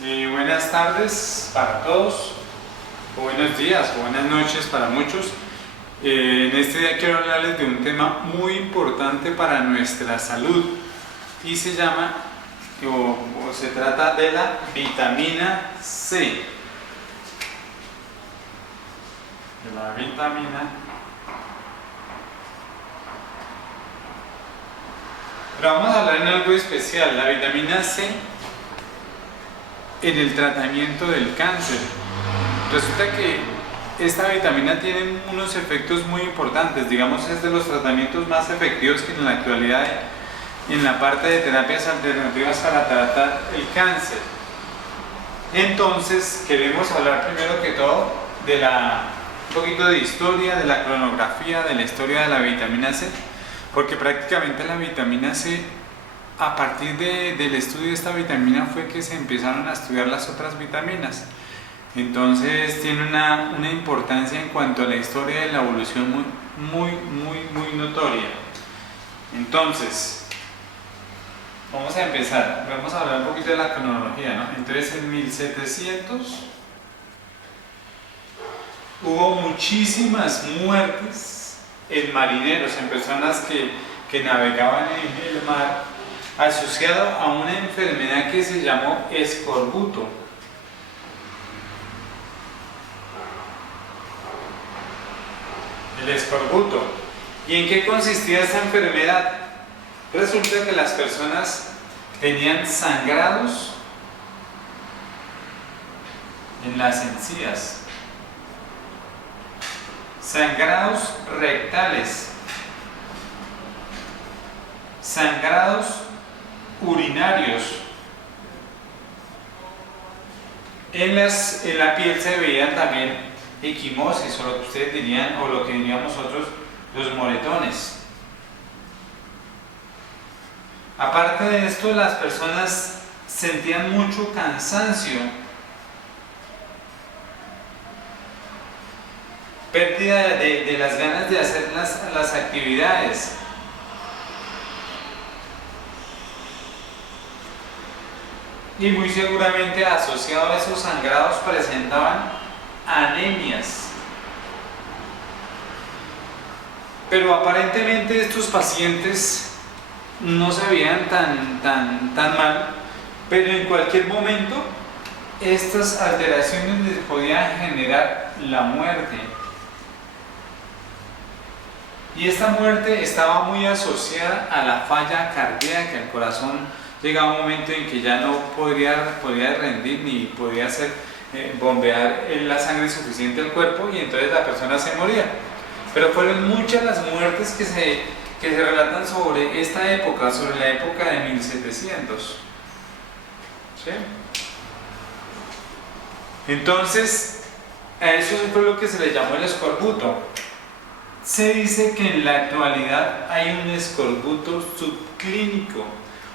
Buenas tardes para todos, o buenos días, o buenas noches para muchos. En este día quiero hablarles de un tema muy importante para nuestra salud y se llama, o se trata de la vitamina C. De la vitamina. Pero vamos a hablar en algo especial, la vitamina C en el tratamiento del cáncer. Resulta que esta vitamina tiene unos efectos muy importantes, digamos es de los tratamientos más efectivos que en la actualidad hay en la parte de terapias alternativas para tratar el cáncer. Entonces queremos hablar primero que todo de un poquito de historia, de la cronografía, de la historia de la vitamina C, porque prácticamente la vitamina C, a partir del estudio de esta vitamina fue que se empezaron a estudiar las otras vitaminas. Entonces tiene una importancia en cuanto a la historia de la evolución muy notoria. Entonces, vamos a empezar. Vamos a hablar un poquito de la cronología, ¿no? Entonces en 1700 hubo muchísimas muertes en marineros, en personas que navegaban en el mar, asociado a una enfermedad que se llamó escorbuto. El escorbuto. ¿Y en qué consistía esta enfermedad? Resulta que las personas tenían sangrados en las encías, sangrados rectales, sangrados urinarios. En la piel se veían también equimosis, o lo que ustedes dirían, o lo que diríamos nosotros, los moretones. Aparte de esto, las personas sentían mucho cansancio, pérdida de las ganas de hacer las actividades. Y muy seguramente asociado a esos sangrados presentaban anemias. Pero aparentemente estos pacientes no se veían tan mal, pero en cualquier momento estas alteraciones les podían generar la muerte. Y esta muerte estaba muy asociada a la falla cardíaca. El corazón llegaba un momento en que ya no podía rendir ni podía bombear la sangre suficiente al cuerpo, y entonces la persona se moría. Pero fueron muchas las muertes que se relatan sobre esta época, sobre la época de 1700. ¿Sí? Entonces, a eso fue lo que se le llamó el escorbuto. Se dice que en la actualidad hay un escorbuto subclínico,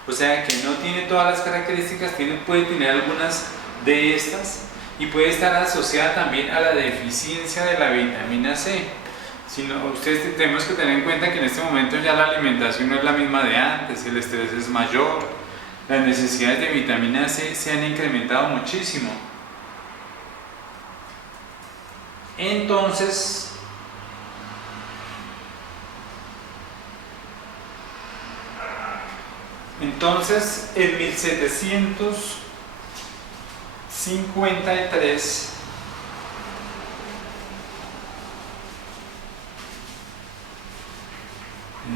o sea que no tiene todas las características, puede tener algunas de estas, y puede estar asociada también a la deficiencia de la vitamina C. Ustedes tenemos que tener en cuenta que en este momento ya la alimentación no es la misma de antes, el estrés es mayor, las necesidades de vitamina C se han incrementado muchísimo. Entonces en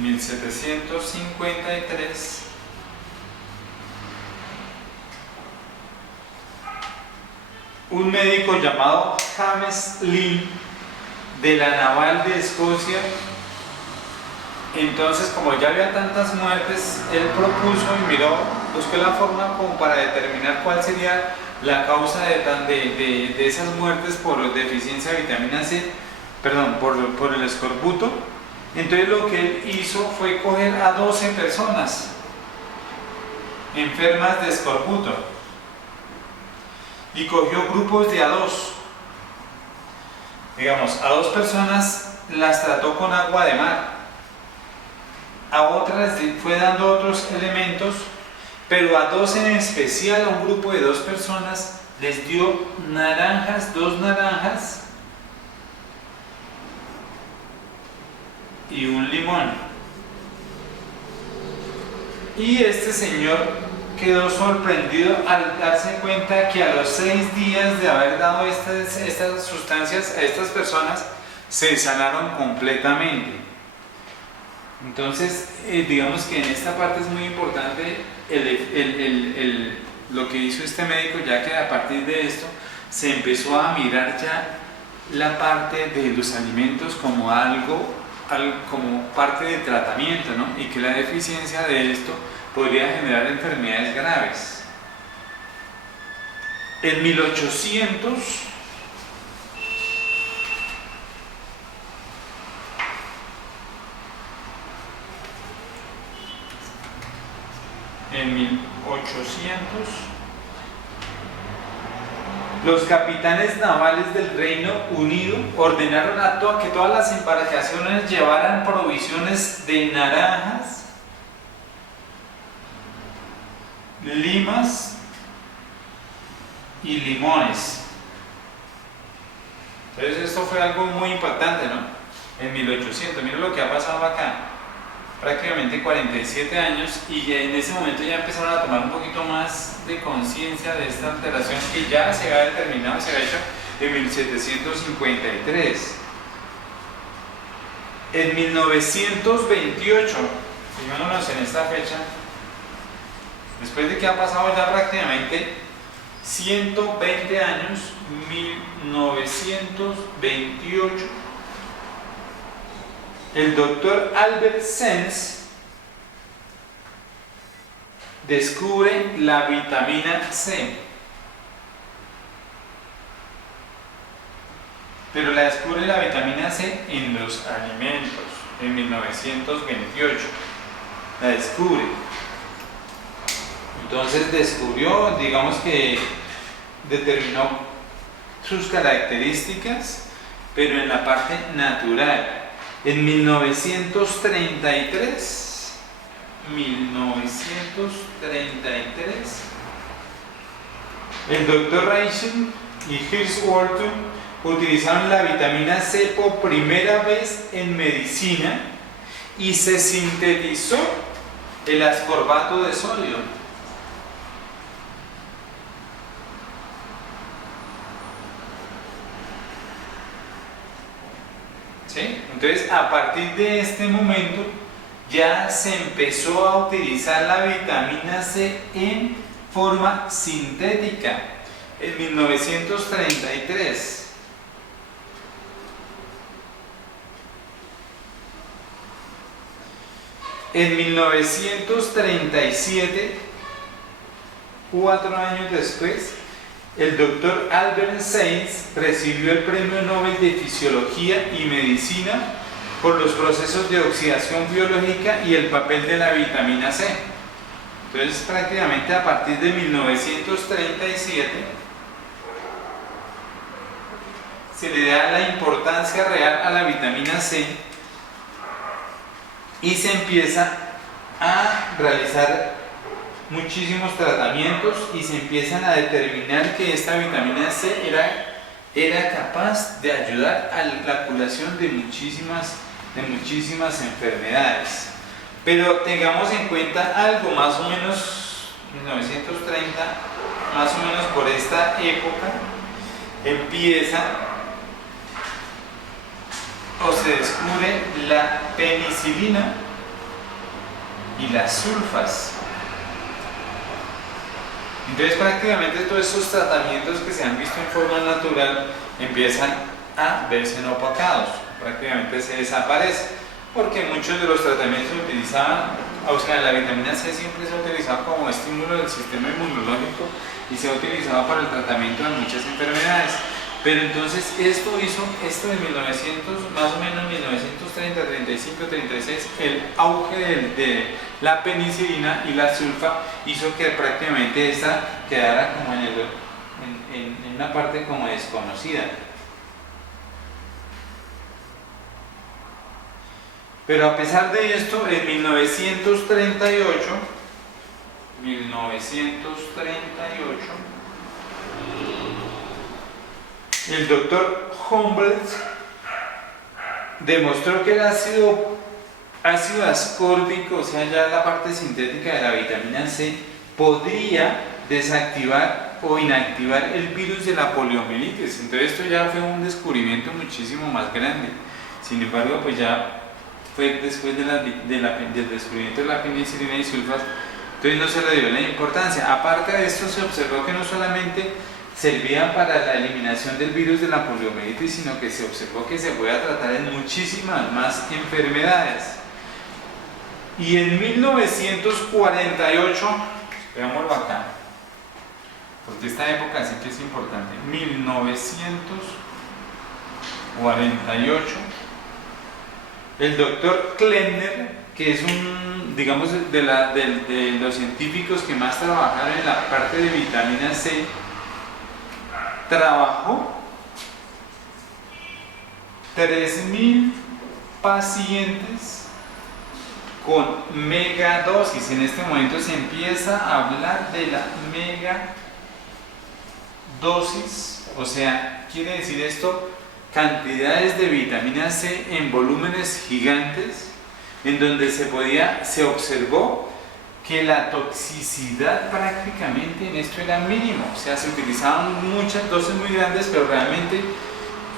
1753 un médico llamado James Lind de la Naval de Escocia, entonces como ya había tantas muertes, él propuso y buscó la forma como para determinar cuál sería la causa de esas muertes por deficiencia de vitamina C, por el escorbuto. Entonces lo que él hizo fue coger a 12 personas enfermas de escorbuto y cogió grupos de a dos. Digamos, a 2 personas las trató con agua de mar, a otras fue dando otros elementos, pero a dos en especial, a un grupo de 2 personas, les dio naranjas, 2 naranjas y un limón. Y este señor quedó sorprendido al darse cuenta que a los 6 días de haber dado estas sustancias a estas personas, se sanaron completamente. Entonces, digamos que en esta parte es muy importante lo que hizo este médico, ya que a partir de esto se empezó a mirar ya la parte de los alimentos como como parte de tratamiento, ¿no? Y que la deficiencia de esto podría generar enfermedades graves. En 1800 los capitanes navales del Reino Unido ordenaron que todas las embarcaciones llevaran provisiones de naranjas, limas y limones. Entonces esto fue algo muy impactante, ¿no? En 1800, mira lo que ha pasado acá. Prácticamente 47 años, y en ese momento ya empezaron a tomar un poquito más de conciencia de esta alteración que ya se había determinado, se había hecho en 1753. En 1928, fijémonos en esta fecha, después de que ha pasado ya prácticamente 120 años, 1928, el doctor Albert Sens descubre la vitamina C, pero la descubre la vitamina C en los alimentos en 1928, la descubre. Entonces descubrió, digamos que determinó sus características, pero en la parte natural. En 1933, el doctor Reichen y Hirschwald utilizaron la vitamina C por primera vez en medicina y se sintetizó el ascorbato de sodio. ¿Sí? Entonces, a partir de este momento ya se empezó a utilizar la vitamina C en forma sintética en 1933. En 1937, 4 años después, el doctor Albert Sens recibió el Premio Nobel de Fisiología y Medicina por los procesos de oxidación biológica y el papel de la vitamina C. Entonces, prácticamente a partir de 1937 se le da la importancia real a la vitamina C y se empieza a realizar muchísimos tratamientos y se empiezan a determinar que esta vitamina C era capaz de ayudar a la curación de muchísimas enfermedades. Pero tengamos en cuenta algo, más o menos 1930, más o menos por esta época, empieza o se descubre la penicilina y las sulfas. Entonces prácticamente todos estos tratamientos que se han visto en forma natural empiezan a verse opacados, prácticamente se desaparece, porque muchos de los tratamientos se utilizaban, o sea, la vitamina C siempre se ha utilizado como estímulo del sistema inmunológico y se ha utilizado para el tratamiento de muchas enfermedades. Pero entonces esto en 1900, más o menos 1930, 35, 36, el auge de la penicilina y la sulfa hizo que prácticamente esta quedara como en una parte como desconocida. Pero a pesar de esto, en 1938, 1938, el doctor Humboldt demostró que el ácido ascórbico, o sea, ya la parte sintética de la vitamina C, podría desactivar o inactivar el virus de la poliomielitis. Entonces esto ya fue un descubrimiento muchísimo más grande. Sin embargo, pues ya fue después del descubrimiento de la penicilina y sulfas, entonces no se le dio la importancia. Aparte de esto, se observó que no solamente servían para la eliminación del virus de la poliomielitis, sino que se observó que se podía tratar en muchísimas más enfermedades. Y en 1948, veámoslo acá, porque esta época sí que es importante, 1948, el doctor Klemner, que es digamos, de los científicos que más trabajaron en la parte de vitamina C, trabajó 3.000 pacientes con megadosis. En este momento se empieza a hablar de la megadosis, o sea, quiere decir esto, cantidades de vitamina C en volúmenes gigantes, en donde se observó que la toxicidad prácticamente en esto era mínimo, o sea, se utilizaban muchas dosis muy grandes, pero realmente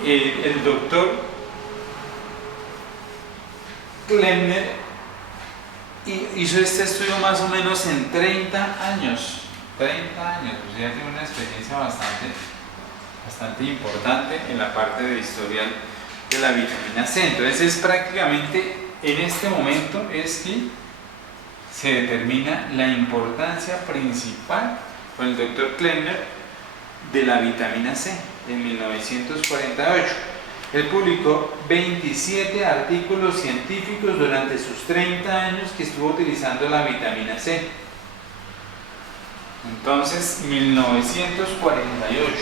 el doctor Klemner hizo este estudio más o menos en 30 años, o sea, tiene una experiencia bastante importante en la parte de historial de la vitamina C. Entonces es prácticamente en este momento es que se determina la importancia principal con el doctor Klemner de la vitamina C en 1948. Él publicó 27 artículos científicos durante sus 30 años que estuvo utilizando la vitamina C. Entonces, 1948.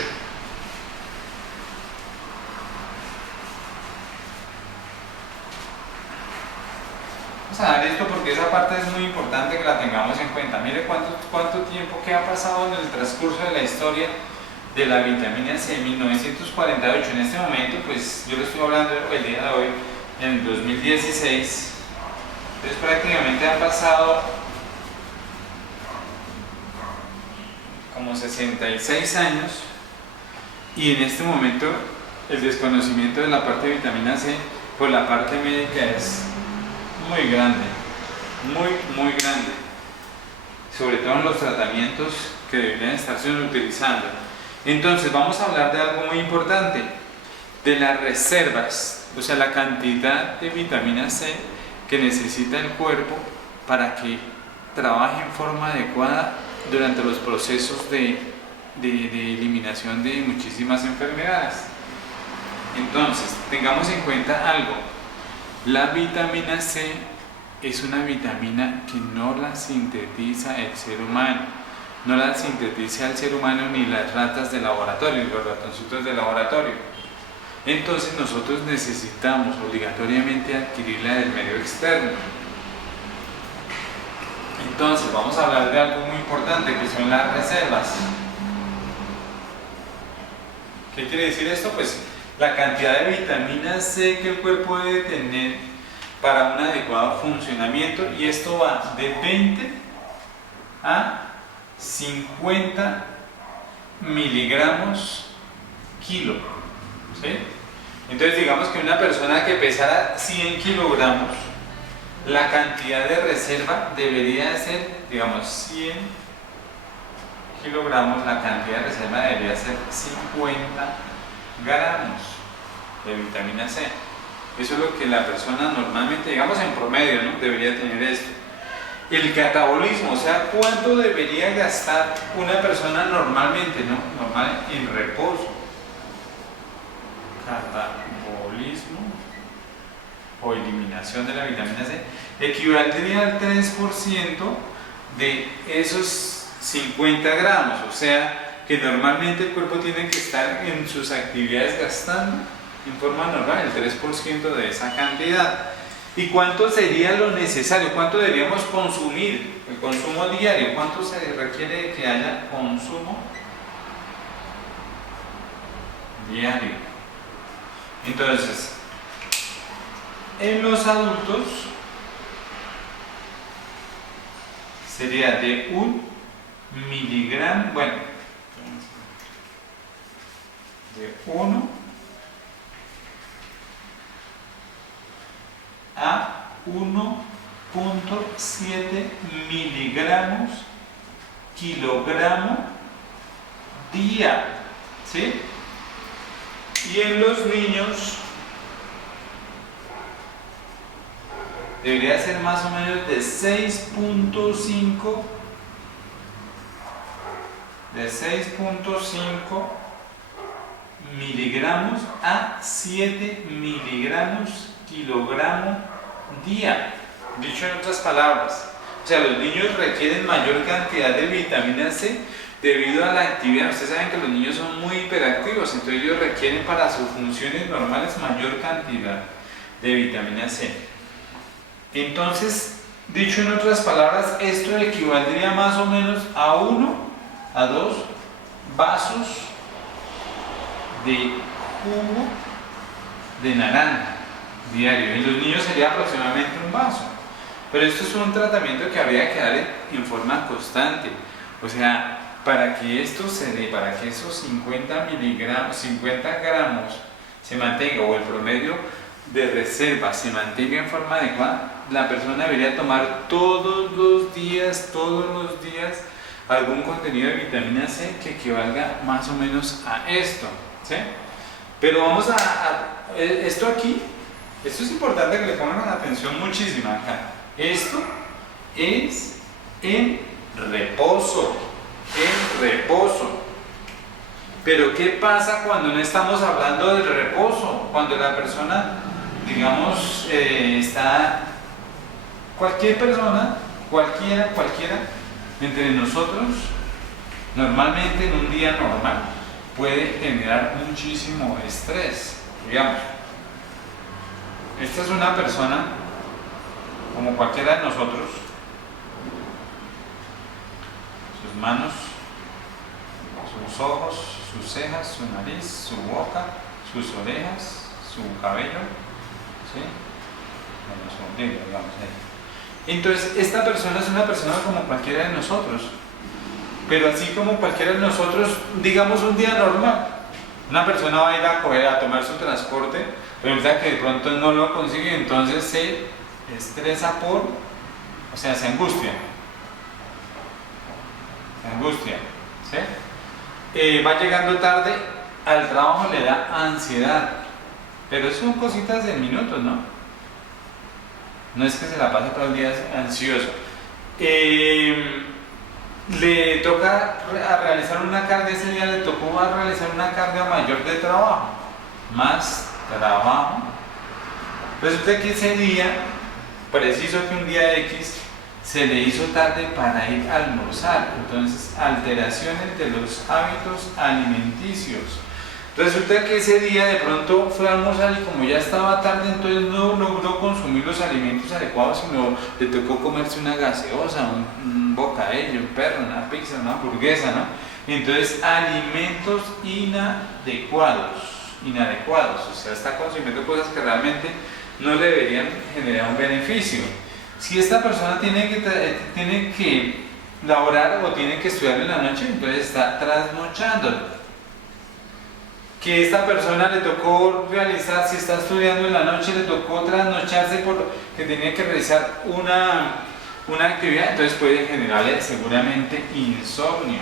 Vamos a dar esto porque esa parte es muy importante que la tengamos en cuenta. Mire cuánto tiempo que ha pasado en el transcurso de la historia de la vitamina C. En 1948, en este momento, pues yo le estoy hablando el día de hoy, en el 2016, entonces prácticamente han pasado como 66 años, y en este momento el desconocimiento de la parte de vitamina C por la parte médica es muy grande, muy grande, sobre todo en los tratamientos que deberían estarse utilizando. Entonces vamos a hablar de algo muy importante, de las reservas, o sea, la cantidad de vitamina C que necesita el cuerpo para que trabaje en forma adecuada durante los procesos de eliminación de muchísimas enfermedades. Entonces, tengamos en cuenta algo. La vitamina C es una vitamina que no la sintetiza el ser humano, no la sintetiza el ser humano ni las ratas de laboratorio, los ratoncitos de laboratorio. Entonces nosotros necesitamos obligatoriamente adquirirla del medio externo. Entonces vamos a hablar de algo muy importante, que son las reservas. ¿Qué quiere decir esto? Pues la cantidad de vitamina C que el cuerpo debe tener para un adecuado funcionamiento, y esto va de 20 a 50 miligramos kilo, ¿sí? Entonces digamos que una persona que pesara 100 kilogramos, la cantidad de reserva debería ser, digamos, 100 kilogramos, la cantidad de reserva debería ser 50 gramos de vitamina C. Eso es lo que la persona normalmente, digamos en promedio, ¿no?, debería tener esto. El catabolismo, o sea, ¿cuánto debería gastar una persona normalmente, ¿no?, normal en reposo? Catabolismo o eliminación de la vitamina C equivaldría al 3% de esos 50 gramos, o sea que normalmente el cuerpo tiene que estar en sus actividades gastando en forma normal el 3% de esa cantidad. ¿Y cuánto sería lo necesario? ¿Cuánto deberíamos consumir? El consumo diario. ¿Cuánto se requiere que haya consumo diario? Entonces, en los adultos sería de 1 miligramo, bueno, de 1 a 1,7 miligramos kilogramo día, ¿sí? Y en los niños debería ser más o menos de 6,5 miligramos a 7 miligramos kilogramo día. Dicho en otras palabras, o sea, los niños requieren mayor cantidad de vitamina C debido a la actividad. Ustedes saben que los niños son muy hiperactivos, entonces ellos requieren para sus funciones normales mayor cantidad de vitamina C. Entonces, dicho en otras palabras, esto equivaldría más o menos a 1 a 2 vasos de jugo de naranja diario. En los niños sería aproximadamente un vaso. Pero esto es un tratamiento que habría que dar en forma constante. O sea, para que esto se dé, para que esos 50 gramos se mantenga, o el promedio de reserva se mantenga en forma adecuada, la persona debería tomar todos los días algún contenido de vitamina C que equivalga más o menos a esto, ¿sí? Pero vamos esto aquí, esto es importante que le pongan atención muchísima acá. Esto es en reposo, Pero ¿qué pasa cuando no estamos hablando del reposo? Cuando la persona, digamos, cualquier persona, cualquiera, entre nosotros, normalmente en un día normal, puede generar muchísimo estrés. Digamos, esta es una persona como cualquiera de nosotros, sus manos, sus ojos, sus cejas, su nariz, su boca, sus orejas, su cabello, ¿sí? Digamos ahí. Entonces, esta persona es una persona como cualquiera de nosotros, pero así como cualquiera de nosotros, digamos un día normal, una persona va a ir a tomar su transporte, pero resulta que de pronto no lo consigue, entonces se estresa se angustia, ¿sí? Va llegando tarde al trabajo, le da ansiedad, pero son cositas de minutos, ¿no? No es que se la pase todo el día ansioso. Le toca realizar una carga, ese día le tocó realizar una carga mayor de trabajo, más trabajo. Resulta que ese día, preciso que un día X, se le hizo tarde para ir a almorzar. Entonces, alteraciones de los hábitos alimenticios. Resulta que ese día de pronto fue a almorzar y como ya estaba tarde, entonces no logró consumir los alimentos adecuados, sino le tocó comerse una gaseosa, un bocadillo, un perro, una pizza, una hamburguesa, ¿no? Entonces, alimentos inadecuados, o sea, está consumiendo cosas que realmente no le deberían generar un beneficio. Si esta persona tiene que laborar o tiene que estudiar en la noche, entonces está trasnochando. Que esta persona le tocó realizar, si está estudiando en la noche, le tocó trasnocharse porque tenía que realizar una actividad, entonces puede generarle seguramente insomnio.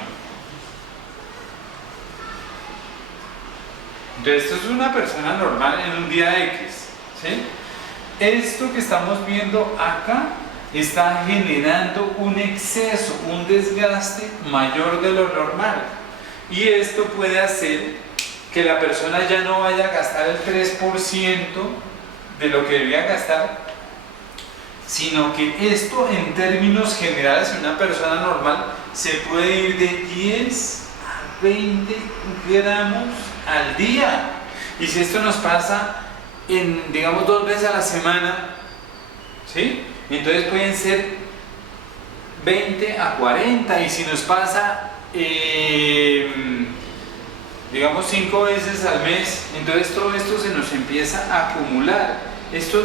Entonces esto es una persona normal en un día X, ¿sí? Esto que estamos viendo acá está generando un exceso, un desgaste mayor de lo normal, y esto puede hacer que la persona ya no vaya a gastar el 3% de lo que debía gastar, sino que esto en términos generales en una persona normal se puede ir de 10 a 20 gramos al día. Y si esto nos pasa digamos 2 veces a la semana, ¿sí? Entonces pueden ser 20 a 40 y si nos pasa, digamos 5 veces al mes, entonces todo esto se nos empieza a acumular.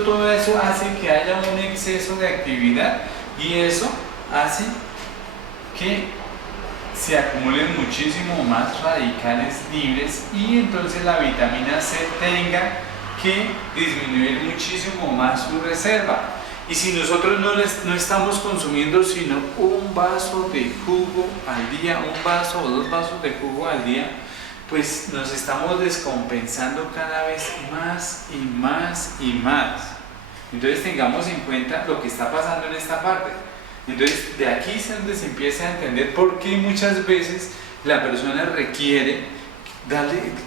Todo eso hace que haya un exceso de actividad y eso hace que se acumulen muchísimo más radicales libres y entonces la vitamina C tenga que disminuir muchísimo más su reserva. Y si nosotros no estamos consumiendo sino un vaso de jugo al día, un vaso o 2 vasos de jugo al día, pues nos estamos descompensando cada vez más y más y más. Entonces tengamos en cuenta lo que está pasando en esta parte. Entonces de aquí es donde se empieza a entender por qué muchas veces la persona requiere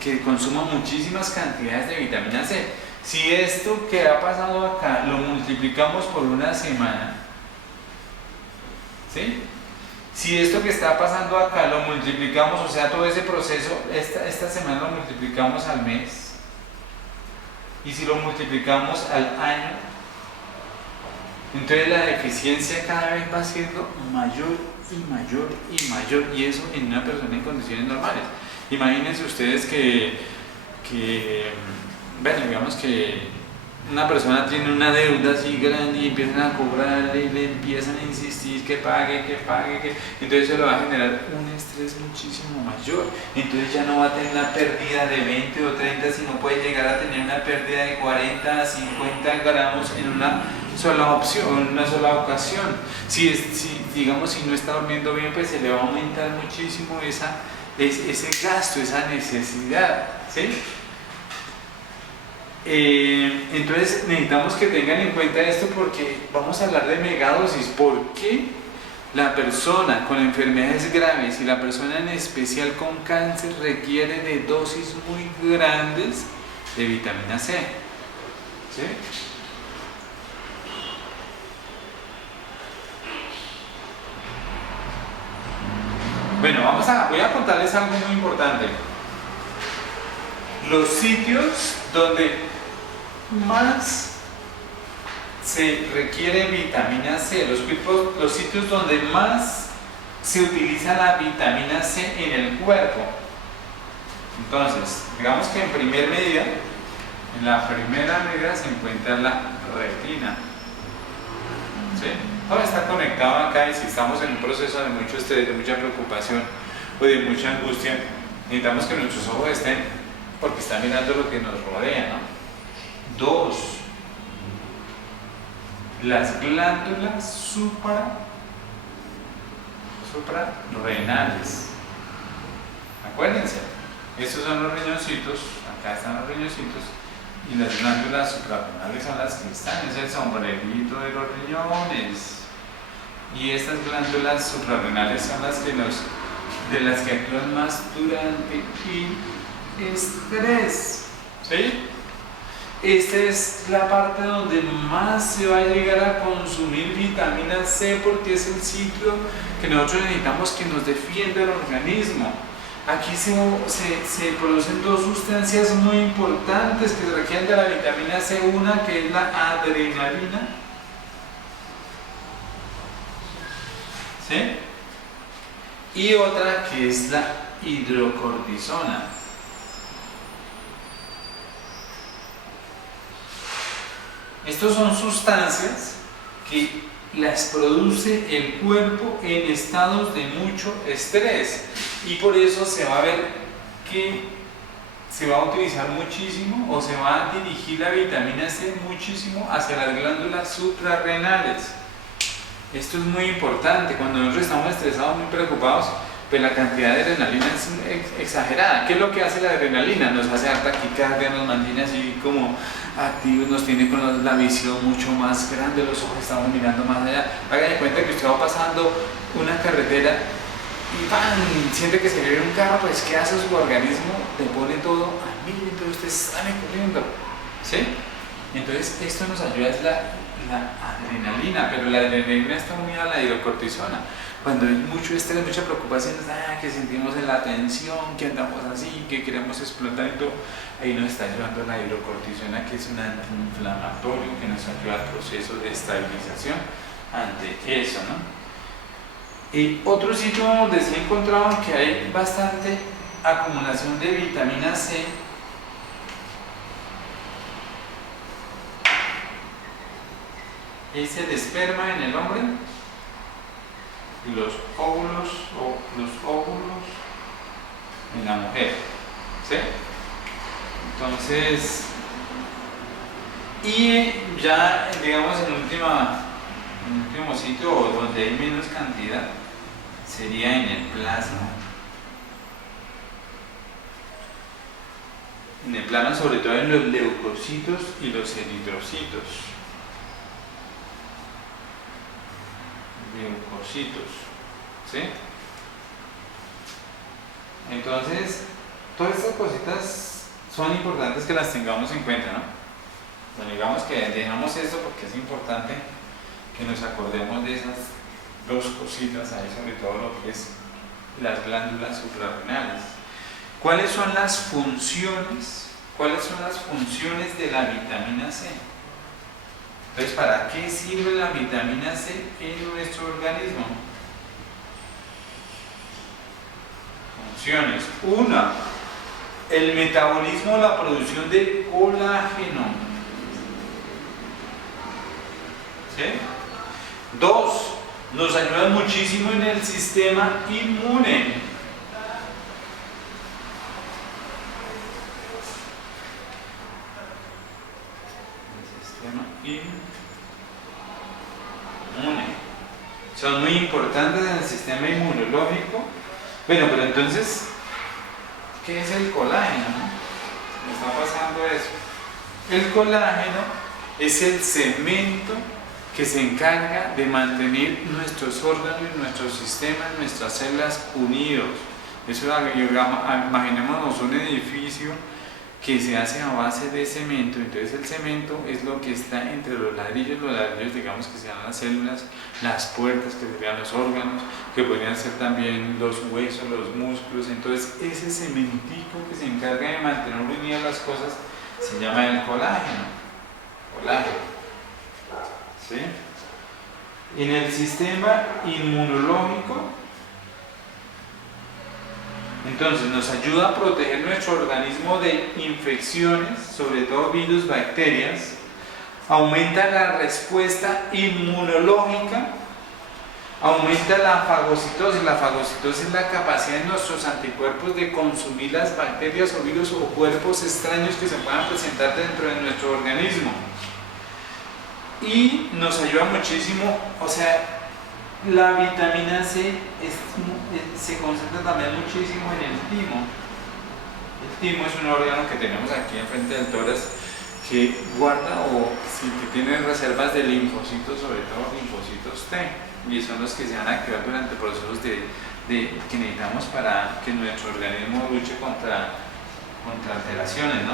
que consuma muchísimas cantidades de vitamina C. Si esto que ha pasado acá lo multiplicamos por una semana, ¿sí? Si esto que está pasando acá lo multiplicamos, o sea, todo ese proceso, esta semana lo multiplicamos al mes, y si lo multiplicamos al año, entonces la deficiencia cada vez va siendo mayor y mayor y mayor, y eso en una persona en condiciones normales. Imagínense ustedes bueno, digamos que una persona tiene una deuda así grande y empiezan a cobrarle y le empiezan a insistir que pague, entonces eso le va a generar un estrés muchísimo mayor. Entonces ya no va a tener una pérdida de 20 o 30, sino puede llegar a tener una pérdida de 40 a 50 gramos en una sola opción, en una sola ocasión. Si no está durmiendo bien, pues se le va a aumentar muchísimo ese gasto, esa necesidad, ¿sí? Entonces necesitamos que tengan en cuenta esto porque vamos a hablar de megadosis. ¿Por qué la persona con enfermedades graves y la persona en especial con cáncer requiere de dosis muy grandes de vitamina C? ¿Sí? Bueno, voy a contarles algo muy importante. Los sitios donde más se requiere vitamina C, los sitios donde más se utiliza la vitamina C en el cuerpo. Entonces, digamos que en la primera medida se encuentra la retina. ¿Sí? Todo está conectado acá y si estamos en un proceso de mucho estrés, de mucha preocupación o de mucha angustia, necesitamos que nuestros ojos estén porque están mirando lo que nos rodea, ¿no? 2. Las glándulas suprarrenales. Acuérdense, estos son los riñoncitos, acá están los riñoncitos, y las glándulas suprarrenales son las que están, es el sombrerito de los riñones. Y estas glándulas suprarrenales son de las que actúan más durante el estrés, ¿sí? Esta es la parte donde más se va a llegar a consumir vitamina C porque es el sitio que nosotros necesitamos que nos defienda el organismo. Aquí se producen 2 sustancias muy importantes que se requieren de la vitamina C, una que es la adrenalina, ¿sí? Y otra que es la hidrocortisona. Estas son sustancias que las produce el cuerpo en estados de mucho estrés y por eso se va a ver que se va a utilizar muchísimo o se va a dirigir la vitamina C muchísimo hacia las glándulas suprarrenales. Esto es muy importante. Cuando nosotros estamos estresados, muy preocupados, pues la cantidad de adrenalina es exagerada. ¿Qué es lo que hace la adrenalina? Nos hace dar taquicardia, nos mantiene así como activos, nos tiene con la visión mucho más grande, los ojos estamos mirando más allá. Hagan de cuenta que usted va pasando una carretera y ¡pam! Siente que se viene un carro, pues ¿qué hace su organismo? Le pone todo a mí, entonces usted sale corriendo, ¿sí? Entonces esto nos ayuda, es la la adrenalina, pero la adrenalina está unida a la hidrocortisona. Cuando hay mucho estrés, mucha preocupación, que sentimos en la tensión, que andamos así, que queremos explotar y todo, ahí nos está ayudando la hidrocortisona, que es un antiinflamatorio que nos ayuda al proceso de estabilización ante eso, ¿no? Y otro sitio donde se ha encontrado que hay bastante acumulación de vitamina C es el esperma en el hombre y los óvulos en la mujer, ¿sí? Entonces, y ya digamos en último sitio donde hay menos cantidad sería en el plasma. En el plasma, sobre todo en los leucocitos y los eritrocitos. ¿Sí? Entonces, todas estas cositas son importantes que las tengamos en cuenta, ¿no? Bueno, digamos que dejamos esto porque es importante que nos acordemos de esas dos cositas ahí, sobre todo lo que es las glándulas suprarrenales. ¿Cuáles son las funciones de la vitamina C? Entonces, ¿para qué sirve la vitamina C en nuestro organismo? Funciones. Una, el metabolismo, la producción de colágeno. ¿Sí? Dos, nos ayuda muchísimo en el sistema inmune. Son muy importantes en el sistema inmunológico. Bueno, pero entonces, ¿qué es el colágeno? Me está pasando eso. El colágeno es el cemento que se encarga de mantener nuestros órganos, nuestros sistemas, nuestras células unidos. Eso, imaginémonos un edificio que se hace a base de cemento. Entonces el cemento es lo que está entre los ladrillos digamos que sean las células, las puertas que serían los órganos, que podrían ser también los huesos, los músculos. Entonces ese cementico que se encarga de mantener unidas las cosas se llama el colágeno. ¿Sí? En el sistema inmunológico, entonces nos ayuda a proteger nuestro organismo de infecciones, sobre todo virus, bacterias, aumenta la respuesta inmunológica, aumenta la fagocitosis. La fagocitosis es la capacidad de nuestros anticuerpos de consumir las bacterias o virus o cuerpos extraños que se puedan presentar dentro de nuestro organismo. Y nos ayuda muchísimo, o sea, la vitamina C se concentra también muchísimo en el timo. El timo es un órgano que tenemos aquí enfrente del tórax que guarda que tiene reservas de linfocitos, sobre todo linfocitos T, y son los que se van a activar durante procesos que necesitamos para que nuestro organismo luche contra alteraciones, ¿no?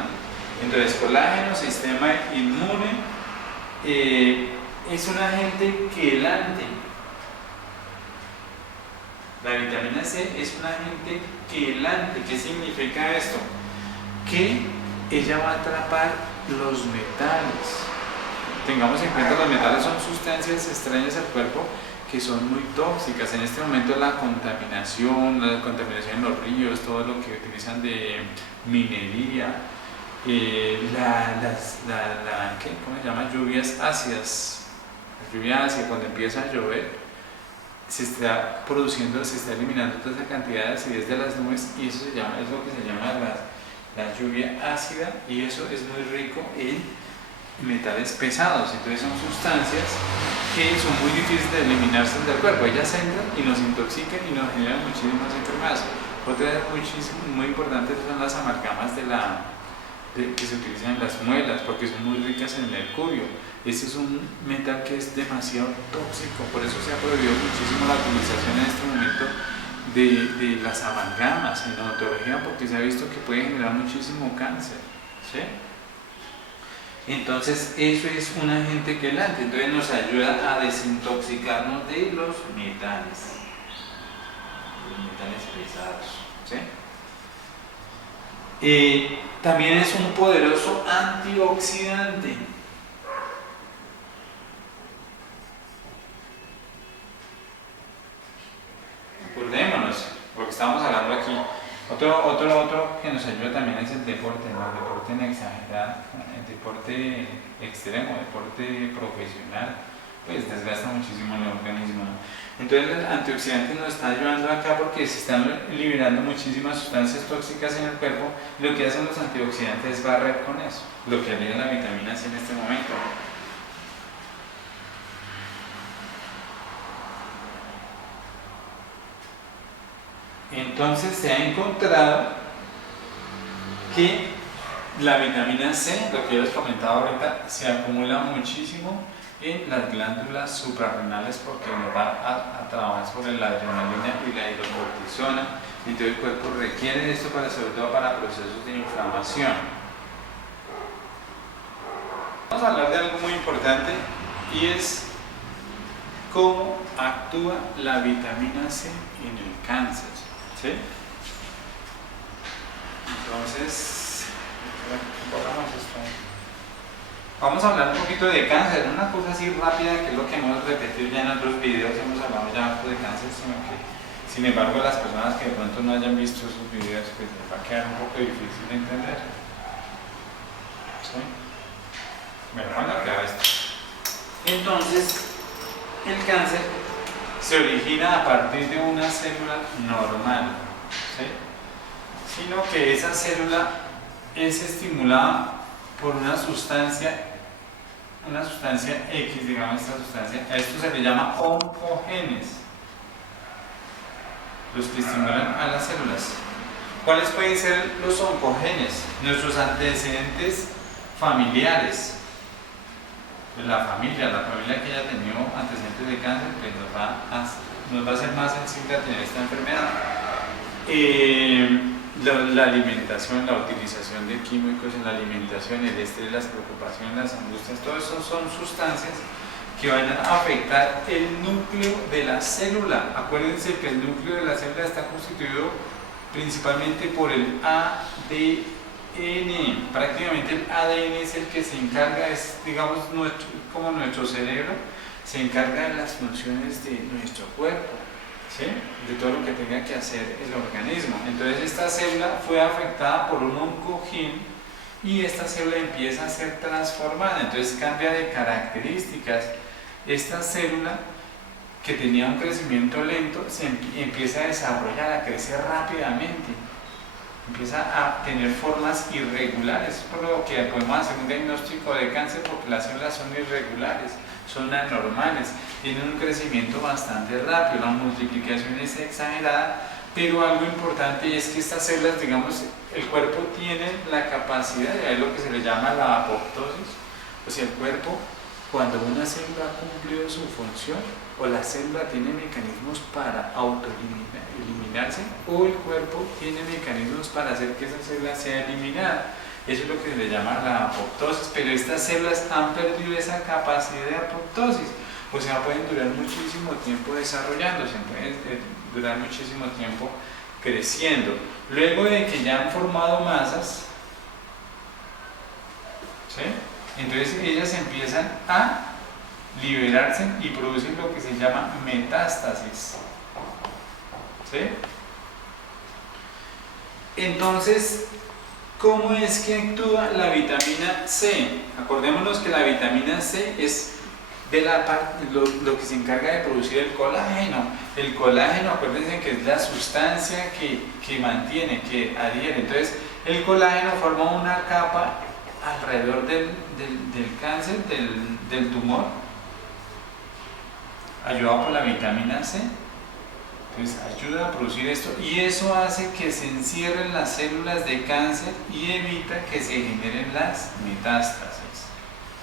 Entonces, colágeno, sistema inmune, es un agente quelante. La vitamina C es un agente quelante. ¿Qué significa esto? Que ella va a atrapar los metales. Tengamos en cuenta, los metales son sustancias extrañas al cuerpo que son muy tóxicas. En este momento la contaminación en los ríos, todo lo que utilizan de minería, ¿cómo se llama? Lluvias ácidas. La lluvia ácida, cuando empieza a llover, se está eliminando toda esa cantidad de acidez de las nubes, y eso es lo que se llama la lluvia ácida, y eso es muy rico en metales pesados. Entonces son sustancias que son muy difíciles de eliminarse del cuerpo. Ellas entran y nos intoxican y nos generan muchísimas enfermedades. Otra muy importante son las amalgamas que se utilizan en las muelas, porque son muy ricas en mercurio. Este es un metal que es demasiado tóxico, por eso se ha prohibido muchísimo la utilización en este momento de las amalgamas en odontología, porque se ha visto que puede generar muchísimo cáncer. ¿Sí? Entonces eso es un agente quelante, entonces nos ayuda a desintoxicarnos de los metales pesados, ¿sí? También es un poderoso antioxidante. Acordémonos lo que estamos hablando aquí. Otro que nos ayuda también es el deporte, ¿no? El deporte en exagerado, el deporte extremo, deporte profesional, pues desgasta muchísimo el organismo, ¿no? Entonces el antioxidante nos está ayudando acá porque se están liberando muchísimas sustancias tóxicas en el cuerpo. Lo que hacen los antioxidantes es barrer con eso, lo que haría la vitamina C en este momento. Entonces se ha encontrado que la vitamina C, lo que yo les comentaba ahorita, se acumula muchísimo en las glándulas suprarrenales porque nos va a trabajar sobre la adrenalina y la hidrocortisona, y todo el cuerpo requiere esto sobre todo para procesos de inflamación. Vamos a hablar de algo muy importante y es cómo actúa la vitamina C en el cáncer, ¿sí? Entonces, vamos a hablar un poquito de cáncer, una cosa así rápida que es lo que hemos repetido ya en otros videos, hemos hablado ya harto de cáncer, sino que sin embargo las personas que de pronto no hayan visto esos videos pues les va a quedar un poco difícil de entender. ¿Sí? Bueno, ¿cuándo acaba esto? Entonces, el cáncer se origina a partir de una célula normal, ¿sí? Sino que esa célula es estimulada por una sustancia X, digamos esta sustancia, a esto se le llama oncogenes, los que estimulan a las células. ¿Cuáles pueden ser los oncogenes? Nuestros antecedentes familiares. La familia que haya tenido antecedentes de cáncer, pues nos va a hacer más sensible a tener esta enfermedad. La alimentación, la utilización de químicos en la alimentación, el estrés, las preocupaciones, las angustias, todo eso son sustancias que van a afectar el núcleo de la célula. Acuérdense que el núcleo de la célula está constituido principalmente por el ADN. Prácticamente el ADN es el que se encarga, es digamos como nuestro cerebro, se encarga de las funciones de nuestro cuerpo, ¿sí? De todo lo que tenga que hacer el organismo. Entonces esta célula fue afectada por un oncogen y esta célula empieza a ser transformada, entonces cambia de características. Esta célula que tenía un crecimiento lento se empieza a desarrollar, a crecer rápidamente, empieza a tener formas irregulares, por lo que podemos hacer un diagnóstico de cáncer porque las células son irregulares, son anormales, tienen un crecimiento bastante rápido, la multiplicación es exagerada, pero algo importante es que estas células, digamos, el cuerpo tiene la capacidad, de ver lo que se le llama la apoptosis, o sea, el cuerpo, cuando una célula ha cumplido su función, o la célula tiene mecanismos para autoeliminarse, o el cuerpo tiene mecanismos para hacer que esa célula sea eliminada. Eso es lo que se le llama la apoptosis, pero estas células han perdido esa capacidad de apoptosis, o sea, pueden durar muchísimo tiempo desarrollándose, pueden durar muchísimo tiempo creciendo. Luego de que ya han formado masas, ¿sí? Entonces ellas empiezan a liberarse y producen lo que se llama metástasis, ¿sí? Entonces, ¿cómo es que actúa la vitamina C? Acordémonos que la vitamina C es de la parte, lo que se encarga de producir el colágeno. El colágeno, acuérdense que es la sustancia que mantiene, que adhiere. Entonces, el colágeno forma una capa alrededor del cáncer, del tumor, ayudado por la vitamina C. Entonces ayuda a producir esto y eso hace que se encierren las células de cáncer y evita que se generen las metástasis.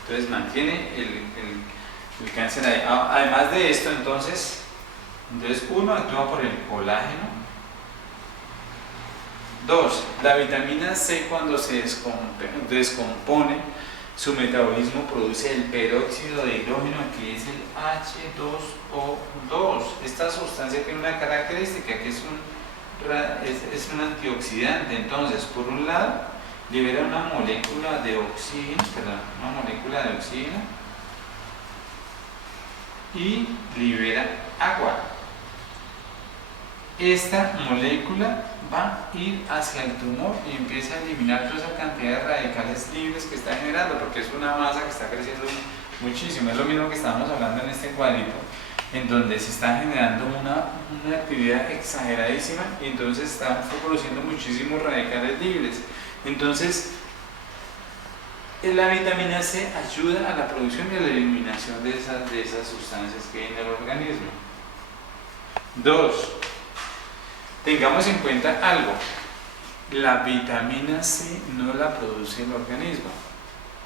Entonces mantiene el cáncer ahí. Además de esto, entonces uno, actúa por el colágeno. 2, la vitamina C cuando se descompone su metabolismo produce el peróxido de hidrógeno, que es el H2O2. Esta sustancia tiene una característica que es un antioxidante. Entonces, por un lado, libera una molécula de oxígeno, y libera agua. Esta molécula va a ir hacia el tumor y empieza a eliminar toda esa cantidad de radicales libres que está generando, porque es una masa que está creciendo muchísimo. Es lo mismo que estábamos hablando en este cuadrito, en donde se está generando una actividad exageradísima y entonces está produciendo muchísimos radicales libres. Entonces, la vitamina C ayuda a la producción y a la eliminación de esas sustancias que hay en el organismo. 2. Tengamos en cuenta algo. La vitamina C no la produce el organismo.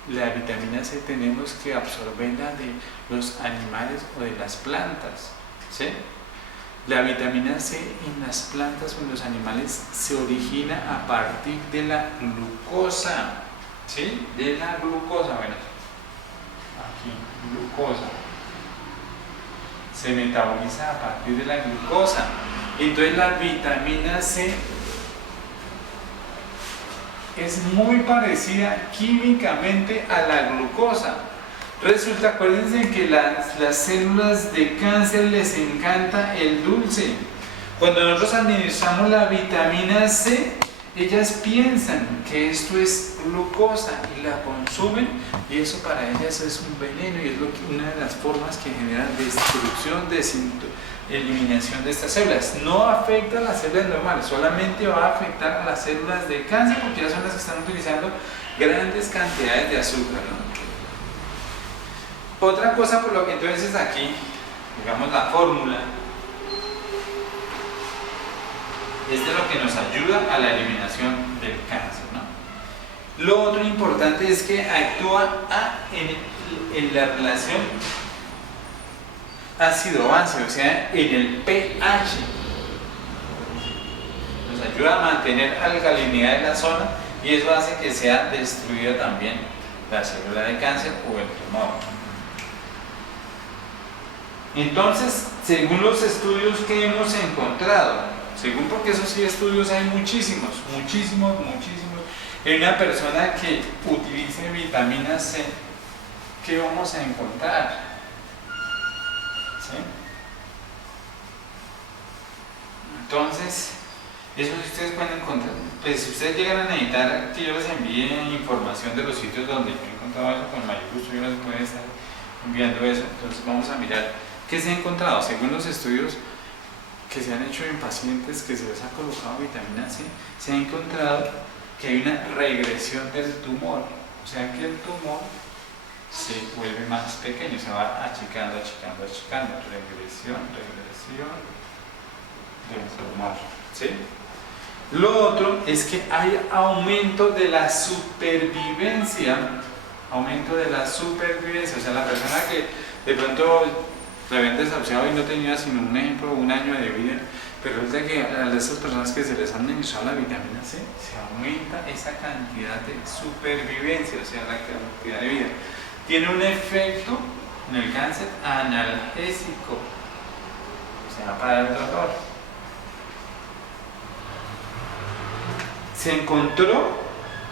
La vitamina C tenemos que absorberla de los animales o de las plantas, ¿sí? La vitamina C en las plantas o en los animales se origina a partir de la glucosa, ¿sí? De la glucosa, bueno, aquí, glucosa. Se metaboliza a partir de la glucosa. Entonces la vitamina C es muy parecida químicamente a la glucosa. Resulta, acuérdense que las células de cáncer les encanta el dulce. Cuando nosotros administramos la vitamina C, ellas piensan que esto es glucosa y la consumen, y eso para ellas es un veneno y es una de las formas que genera destrucción, eliminación de estas células. No afecta a las células normales, solamente va a afectar a las células de cáncer, porque ya son las que están utilizando grandes cantidades de azúcar, ¿no? Otra cosa, por lo que entonces aquí, digamos, la fórmula es de lo que nos ayuda a la eliminación del cáncer, ¿no? Lo otro importante es que actúa en la relación ácido-base, o sea, en el pH. Nos ayuda a mantener alcalinidad en la zona y eso hace que sea destruida también la célula de cáncer o el tumor. Entonces, según los estudios que hemos encontrado, porque esos sí estudios hay muchísimos, en una persona que utilice vitamina C, ¿qué vamos a encontrar? ¿Sí? Entonces, eso sí ustedes pueden encontrar. Pues si ustedes llegan a necesitar que yo les envíe información de los sitios donde yo he encontrado eso, con mayor gusto yo les puedo estar enviando eso. Entonces vamos a mirar qué se ha encontrado. Según los estudios que se han hecho en pacientes que se les ha colocado vitamina C, se ha encontrado que hay una regresión del tumor, o sea que el tumor se vuelve más pequeño, se va achicando, regresión del tumor, ¿sí? Lo otro es que hay aumento de la supervivencia, o sea, la persona que de pronto la habían desahuciado y no tenía sino un ejemplo, un año de vida, pero resulta que a estas personas que se les han administrado la vitamina C, se aumenta esa cantidad de supervivencia, o sea, la cantidad de vida. Tiene un efecto en el cáncer analgésico, o sea, para el dolor. Se encontró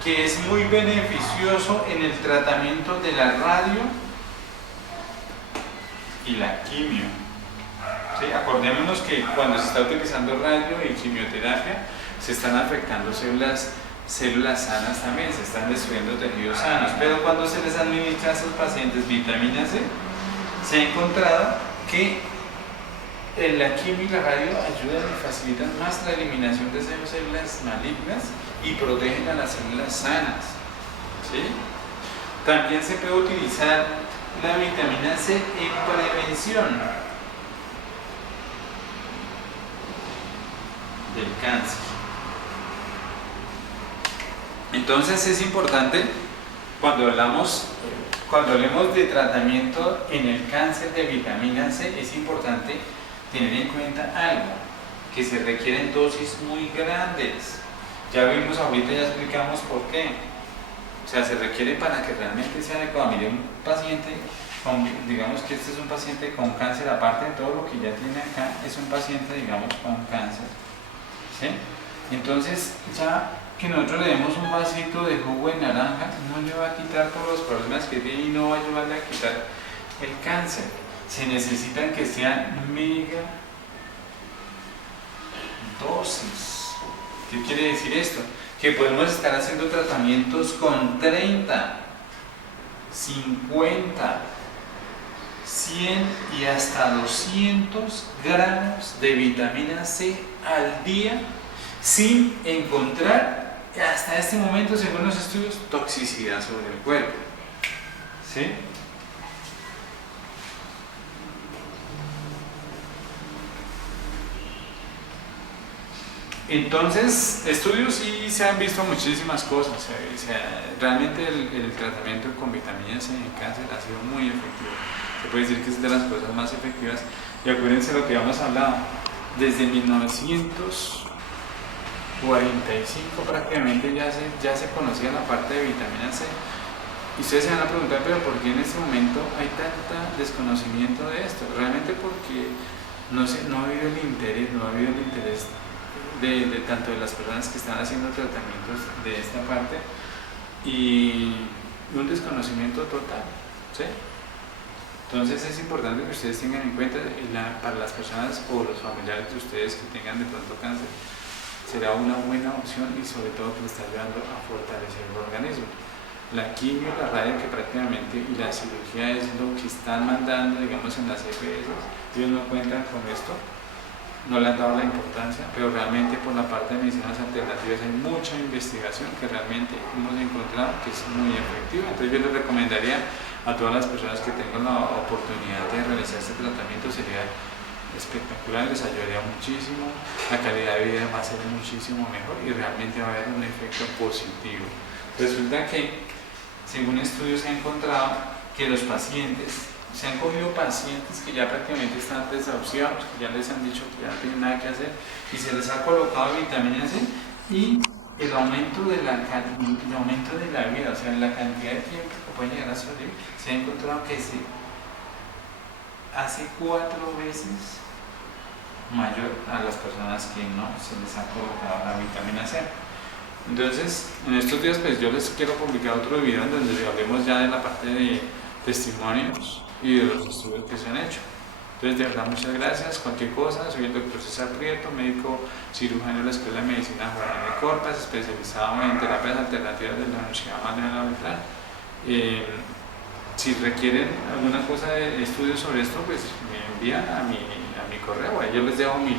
que es muy beneficioso en el tratamiento de la radio y la quimio. ¿Sí? Acordémonos que cuando se está utilizando radio y quimioterapia se están afectando células sanas también, se están destruyendo tejidos sanos, pero cuando se les administra a esos pacientes vitamina C, se ha encontrado que la quimio y la radio ayudan y facilitan más la eliminación de esas células malignas y protegen a las células sanas, ¿sí? También se puede utilizar la vitamina C en prevención del cáncer. Entonces es importante cuando hablemos de tratamiento en el cáncer de vitamina C, es importante tener en cuenta algo, que se requieren dosis muy grandes. Ya vimos ahorita, ya explicamos por qué. sea, se requiere para que realmente sea adecuado. Mire, un paciente, digamos que este es un paciente con cáncer, aparte de todo lo que ya tiene acá, es un paciente, digamos, con cáncer, ¿sí? Entonces, ya que nosotros le demos un vasito de jugo de naranja, no le va a quitar todos los problemas que tiene y no va a ayudarle a quitar el cáncer. Se necesitan que sean mega dosis. ¿Qué quiere decir esto? Que podemos estar haciendo tratamientos con 30, 50, 100 y hasta 200 gramos de vitamina C al día sin encontrar hasta este momento, según los estudios, toxicidad sobre el cuerpo. ¿Sí? Entonces, estudios sí se han visto muchísimas cosas. Realmente el tratamiento con vitamina C en cáncer ha sido muy efectivo. Se puede decir que es de las cosas más efectivas. Y acuérdense lo que habíamos hablado. Desde 1945 prácticamente ya se conocía la parte de vitamina C. Y ustedes se van a preguntar, pero ¿por qué en este momento hay tanto desconocimiento de esto? Realmente porque no ha habido el interés, de tanto de las personas que están haciendo tratamientos de esta parte y un desconocimiento total, ¿sí? Entonces es importante que ustedes tengan en cuenta para las personas o los familiares de ustedes que tengan de pronto cáncer, será una buena opción y sobre todo que les está ayudando a fortalecer el organismo. La quimio, la radio que prácticamente y la cirugía es lo que están mandando, digamos, en las EPS. Ellos no cuentan con esto, no le han dado la importancia, pero realmente por la parte de medicinas alternativas hay mucha investigación que realmente hemos encontrado que es muy efectiva. Entonces yo les recomendaría a todas las personas que tengan la oportunidad de realizar este tratamiento, sería espectacular, les ayudaría muchísimo, la calidad de vida va a ser muchísimo mejor y realmente va a haber un efecto positivo. Resulta que, según estudios, se ha encontrado que los pacientes, se han cogido pacientes que ya prácticamente están desahuciados, que ya les han dicho que ya no tienen nada que hacer, y se les ha colocado vitamina C y el aumento de la vida, o sea, la cantidad de tiempo que pueden llegar a sobrevivir, se ha encontrado que se hace 4 veces mayor a las personas que no se les ha colocado la vitamina C. Entonces, en estos días pues yo les quiero publicar otro video en donde hablemos ya de la parte de testimonios y de los estudios que se han hecho. Entonces, de verdad, muchas gracias. Cualquier cosa, soy el doctor César Prieto, médico cirujano de la Escuela de Medicina Juan de Corpas, especializado en terapias alternativas de la Universidad Magdalena Beltrán. Si requieren alguna cosa de estudio sobre esto, pues me envían a mi correo. Yo les dejo mi